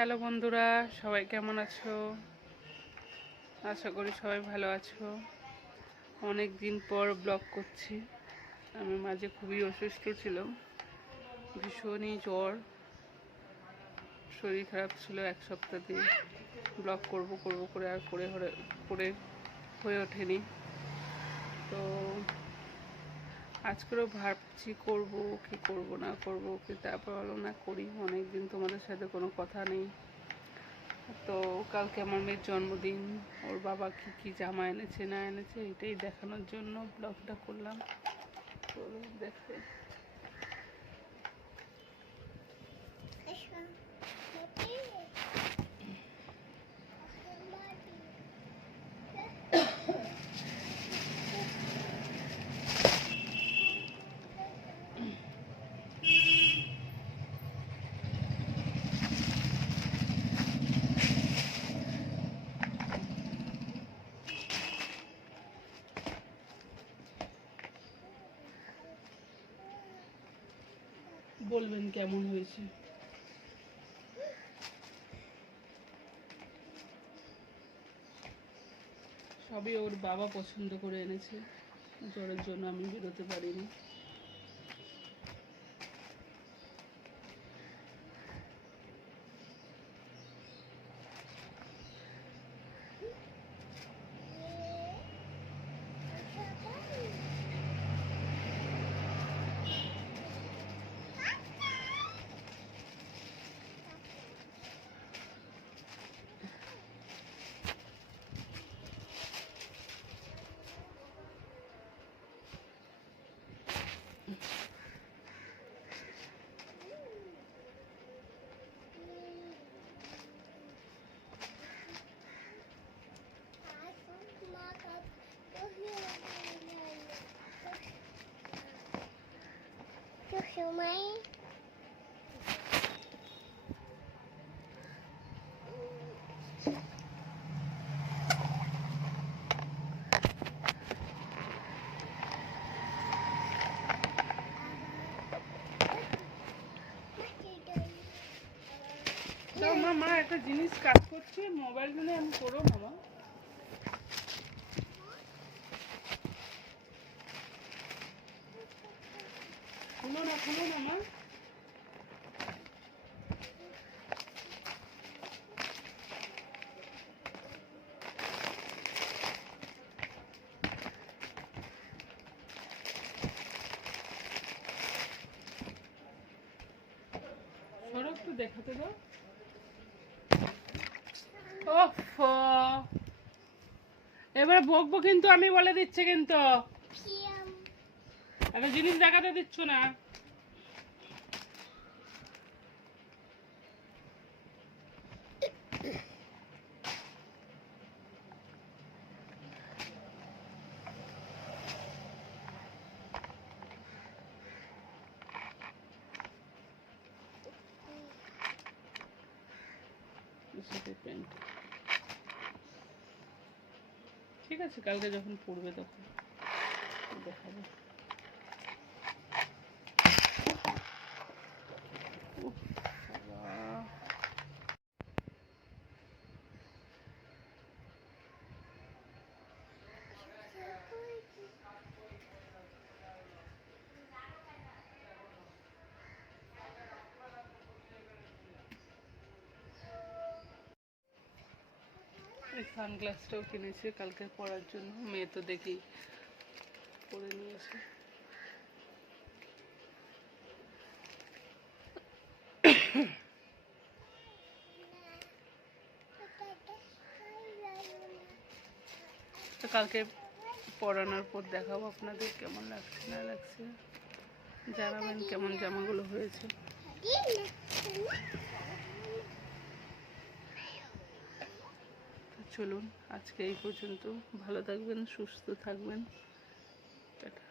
Hello বন্ধুরা, সবাই কেমন আছো? আশা করি সবাই ভালো আছো। অনেক দিন পর ব্লগ করছি। আমি মাঝে খুবই অসুস্থ ছিলাম। ভীষণই জ্বর। শরীর খারাপ ছিল এক সপ্তাহ দিয়ে। ব্লগ করব করব করে আর করে করে হয়ে ওঠেনি। তো আজকেও ভাবছি, করব, কি করব, না করব, কি তারপর হলো না করি। অনেক দিন তোমাদের সাথে কোনো কথা নেই। তো কালকে আমার মেয়ের জন্মদিন, ওর বাবা কি কি জামা এনেছে, না এনেছে, এটাই দেখানোর জন্য ব্লগটা করলাম। তো বলবেন কেমন হয়েছে? সবই ওর বাবা পছন্দ করে এনেছে। জ্বরের জন্য আমি বেরোতে পারিনি। সময়? দাও মা মা একটা জিনিস কাজ করছে মোবাইল নিয়ে আমি করো মামা খুলো না খুলো না মা সরো একটু দেখাতে দাও। ওফ এবারে বকবো কিন্তু আমি বলে দিচ্ছে কিন্তু। একটা জিনিস দেখাতে দিচ্ছ না? ঠিক আছে কালকে যখন পড়বে তখন দেখাবো উফ, বাবা। এই সানগ্লাসটাও কিনেছে, কালকে পরার জন্য। মেয়ে তো দেখি পরে নিয়েছে কালকে পরানোর পর দেখাবো আপনাদের কেমন লাগছে, না লাগছে। জানাবেন কেমন জামাগুলো হয়েছে। চলুন আজকে এই পর্যন্ত। ভালো থাকবেন সুস্থ থাকবেন। টাটা।